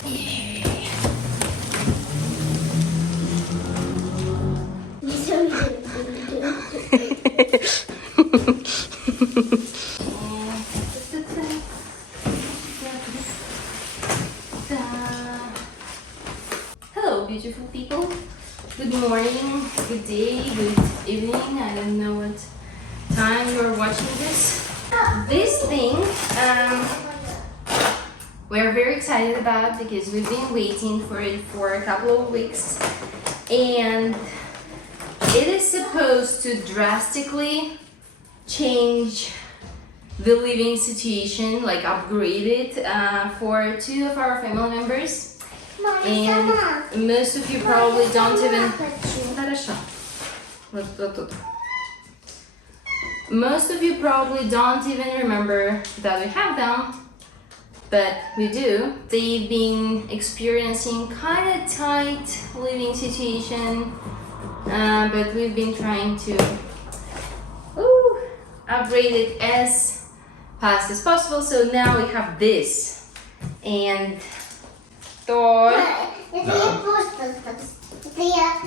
Hello, beautiful people. Good morning, good day, good evening. I don't know what time you're watching this. This thing we're very excited about because we've been waiting for it for a couple of weeks, and it is supposed to drastically change the living situation, like upgrade it for 2 of our family members. And most of you probably don't even... Хорошо. Вот тут. Most of you probably don't even remember that we have them, but we do. They've been experiencing kind of tight living situation, but we've been trying to upgrade it as fast as possible. So now we have this, and то... Это я просто... Это я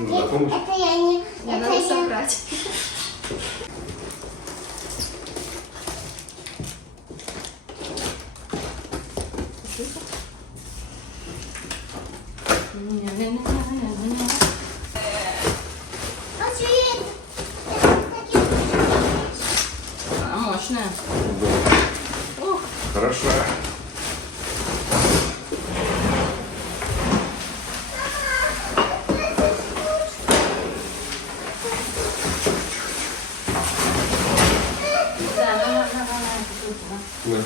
не... Не надо собрать. Она мощная. Хорошо. Да.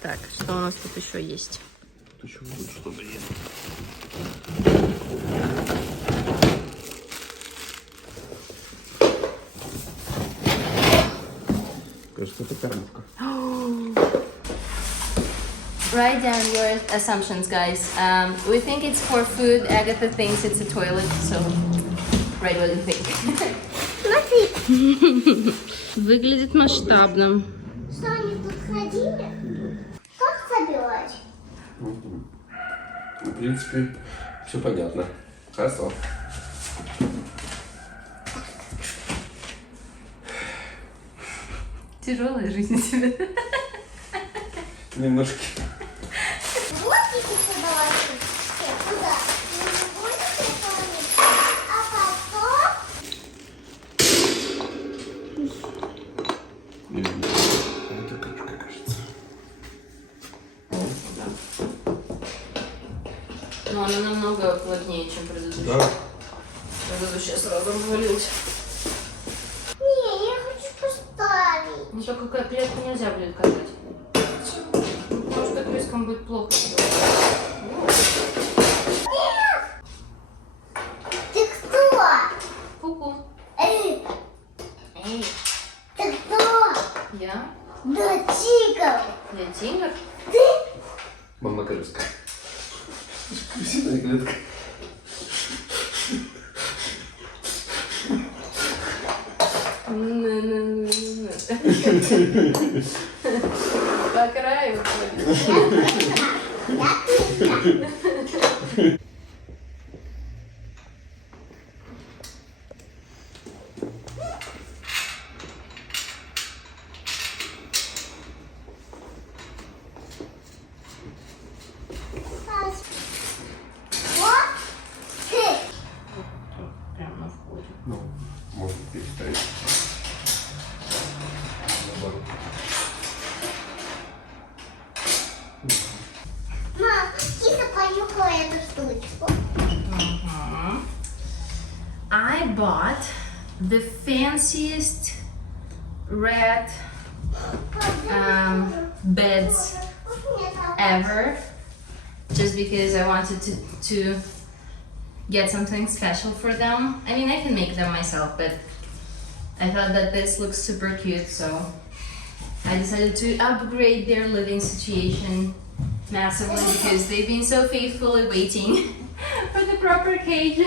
Так, что у нас тут еще есть? Тут еще вот что-то есть. Кажется, это кормушка. Write down your assumptions, guys. We think it's for food. Agatha thinks it's a toilet, so write what you think. Выглядит масштабным. Что они тут ходили? Как собирать? В принципе, все понятно. Хорошо. Тяжелая жизнь у тебя. Немножко. Вот эти собирать. Куда? А потом... Это крышка, кажется. Но она намного плотнее, чем предыдущая. Да. Предыдущая сразу развалилась. Не, я хочу поставить. Ну только клетку нельзя будет катать. Потому что крыскам будет плохо. Ты кто? Ку-ку. Эй, Эй, ты кто? я? Да, тигр. Я тигр? Ты? Мама крыска. Крысиная клетка. По краю ходит. Я крыска. Вот ты. Прямо на входе. Ну, можно переставить. Наоборот. Мам, тихо понюхала эту штучку. I bought the fanciest red beds ever, just because I wanted to get something special for them. I mean, I can make them myself, but I thought that this looks super cute, so I decided to upgrade their living situation massively because they've been so faithfully waiting for the proper cage.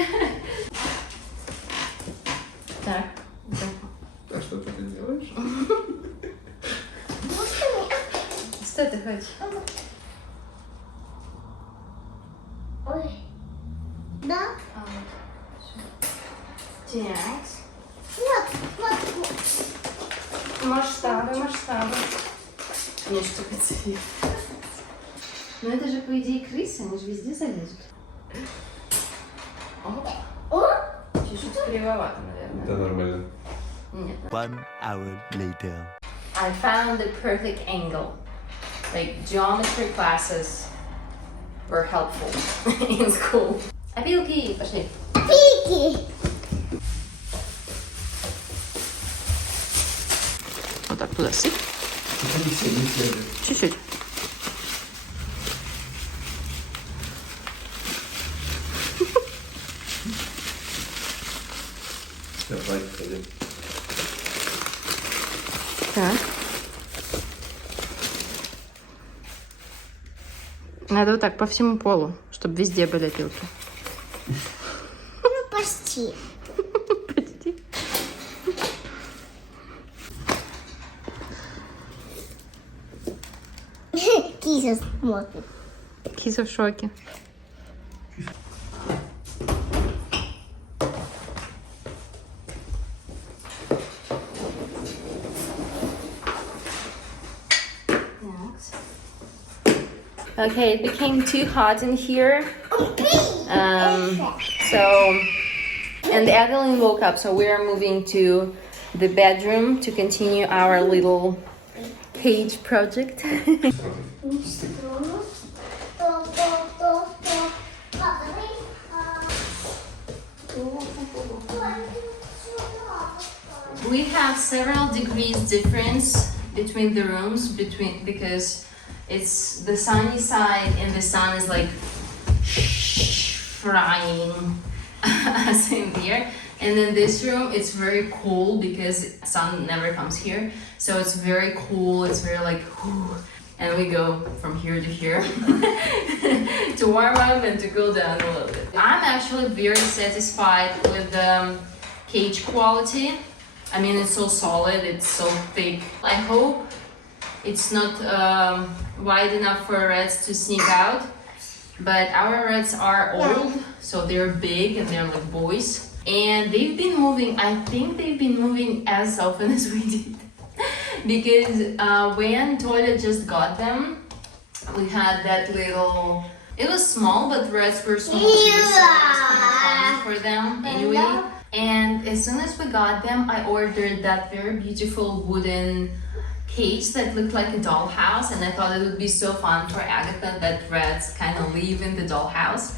Так. А что ты делаешь? Что ты хочешь? Ой. Да? Так. Вот. Масштабы. Нет, что цвет. Ну это же, по идее, крысы, они же везде залезут. О! Чуть-чуть кривовато, наверное. Да, нормально. Нет. 1 hour later. I found the perfect angle. Like geometry classes were helpful in school. Опилки, пошли. Пики. Вот так туда сыпь. Не следует. Чуть-чуть. Давай, ходим. Так. Надо вот так по всему полу, чтобы везде были опилки. Ну, почти. Почти. Киса смотрит. Киса в шоке. Okay, it became too hot in here. And Adeline woke up, so we are moving to the bedroom to continue our little cage project. We have several degrees difference between the rooms because it's the sunny side and the sun is like frying us in there. And in this room, it's very cool because sun never comes here. So it's very cool. It's very like, whew. And we go from here to here to warm up and to cool down a little bit. I'm actually very satisfied with the cage quality. I mean, it's so solid, it's so thick. I hope it's not wide enough for rats to sneak out, but our rats are old, so they're big and they're like boys. And they've been moving, I think they've been moving as often as we did. Because when Toilet just got them, we had that little, it was small, but rats were small too, so it was kind of fun for them anyway. And as soon as we got them, I ordered that very beautiful wooden cage that looked like a dollhouse, and I thought it would be so fun for Agatha that rats kind of live in the dollhouse.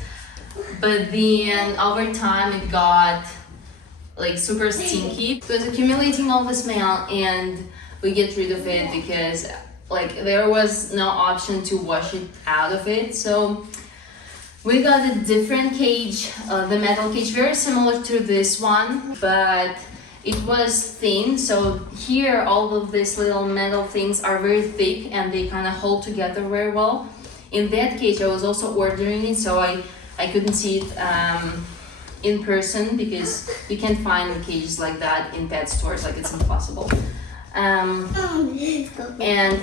But then over time it got like super stinky. It was accumulating all the smell, and we get rid of it because like there was no option to wash it out of it. So we got a different cage, the metal cage, very similar to this one, but it was thin. So here all of these little metal things are very thick and they kind of hold together very well. In that cage I was also ordering it, so I couldn't see it in person because you can't find cages like that in pet stores, like it's impossible. And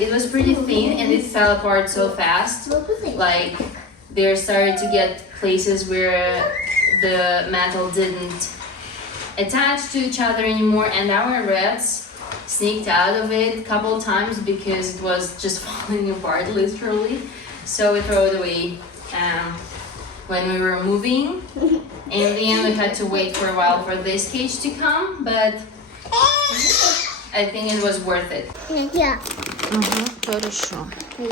it was pretty thin and it fell apart so fast. Like there started to get places where the metal didn't attach to each other anymore, and our rats sneaked out of it a couple times because it was just falling apart literally. So we threw it away when we were moving, and then we had to wait for a while for this cage to come, but I think it was worth it. Я. Угу, хорошо. У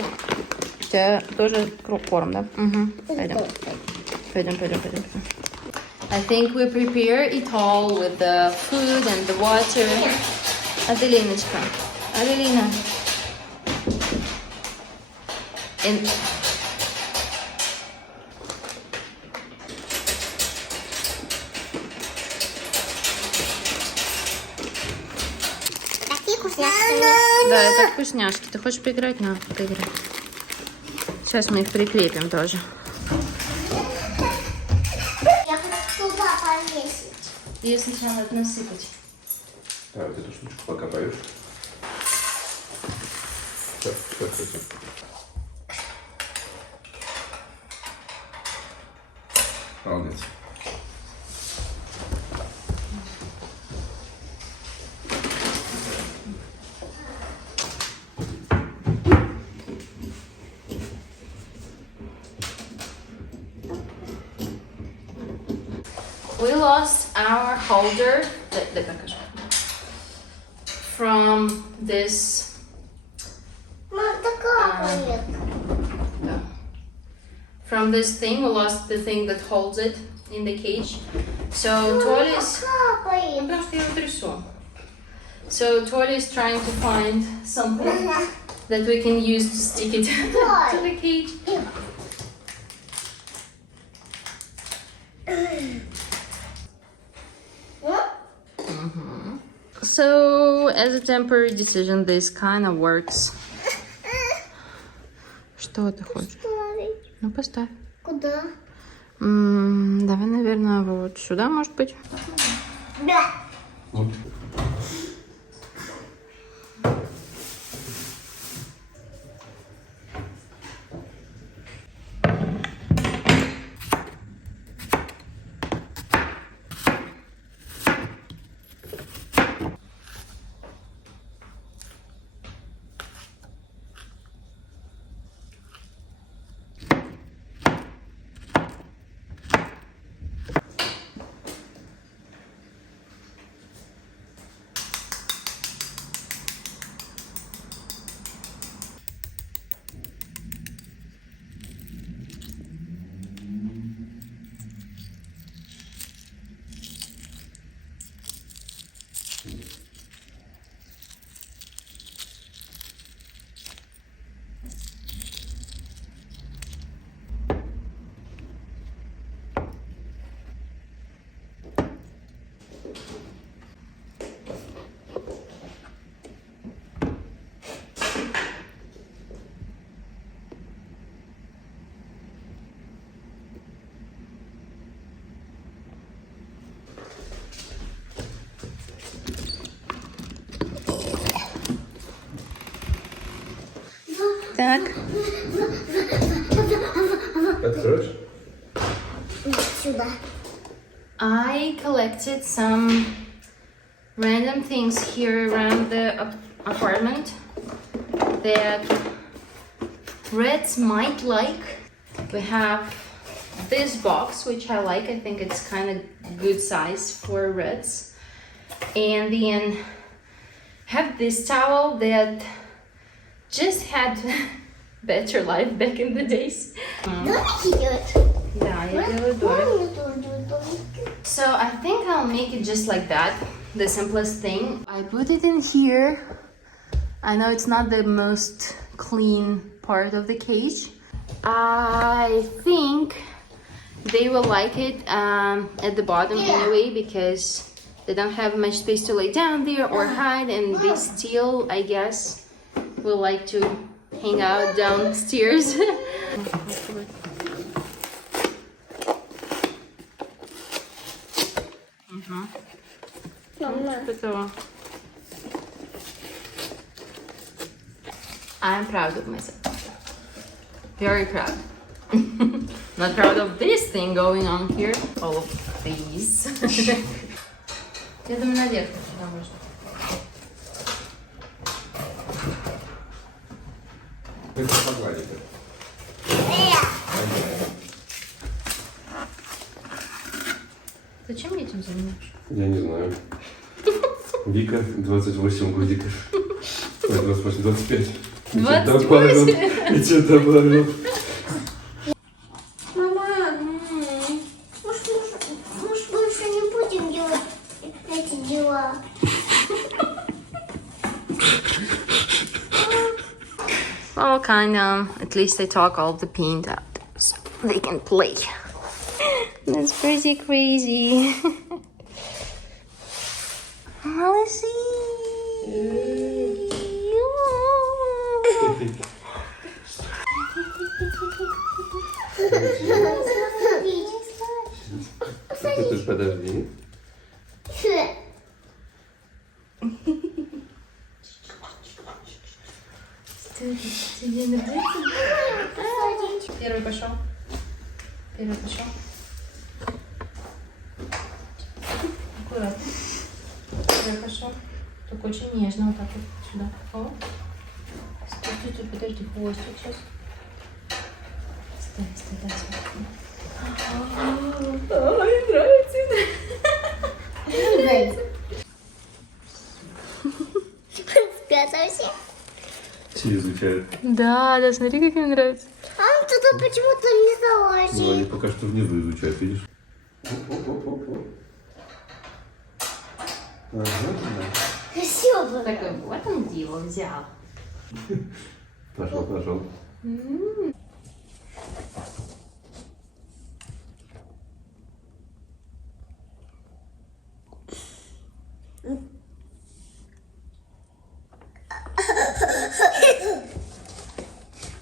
тебя тоже корм, да? Угу. Пойдем. I think we prepare it all with the food and the water. Аделиночка. Аделина. And Такие вкусняшки. да, это вкусняшки. Ты хочешь поиграть? На, поиграй. Сейчас мы их прикрепим тоже. Я хочу туда повесить. Ее сначала надо насыпать. Так, вот эту штучку пока повешь. Так. Молодец. We lost our holder, from this, Мам, капает. from this thing. We lost the thing that holds it in the cage. So Toy is, Капает. потому что я его трясу. So Toy is trying to find something that we can use to stick it to the cage. So, as a temporary decision, this kind of works. Что ты хочешь? Ну, поставь. Куда? Давай, наверное, вот сюда, может быть. Да. Вот. Так. Откроешь? Сюда. I collected some random things here around the apartment that Reds might like. We have this box, which I like. I think it's kind of good size for Reds. And then have this towel that just had better life back in the days. Домики делать. Да, я делаю домик. Мама тоже делает домики. So I think I'll make it just like that, the simplest thing. I put it in here. I know it's not the most clean part of the cage. I think they will like it at the bottom anyway, because they don't have much space to lay down there or hide, and they still, I guess, will like to hang out downstairs. Мама. I'm proud of myself. Very proud. Not proud of this thing going on here. All of these. Я думаю, наверх туда можно. Это погладить. Зачем я этим занимаюсь? Я не знаю. Вика, 28 годиков. Ой, 28, 25. 28? И что добавил? Мама, может, больше не будем делать эти дела? Well, kind of. At least I took all the paint out so they can play. That's pretty crazy. Melissy! Это ты ж подожди. Тебе нравится? Первый пошел. Первый пошел. Аккуратно. Первый пошел. Только очень нежно вот так вот сюда. О. Стой, подожди, хвостик сейчас. Стой, да. Ой, нравится. Спрятался. Все изучают. Да, смотри, как им нравится. А он туда почему-то не Ну, заложил. они пока что внизу изучают, видишь? Оп-оп-оп-оп. Ага, Все было. Так, вот он где его взял. пошел.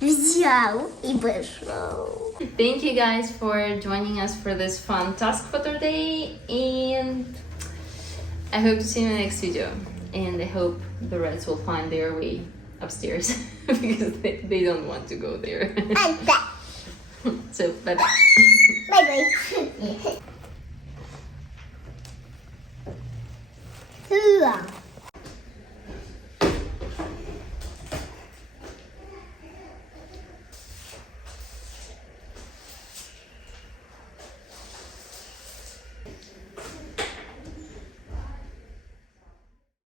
Взял и пошел. Thank you guys for joining us for this fun task for today, and I hope to see you in the next video. And I hope the rats will find their way upstairs because they don't want to go there. And that. So bye bye. Bye bye.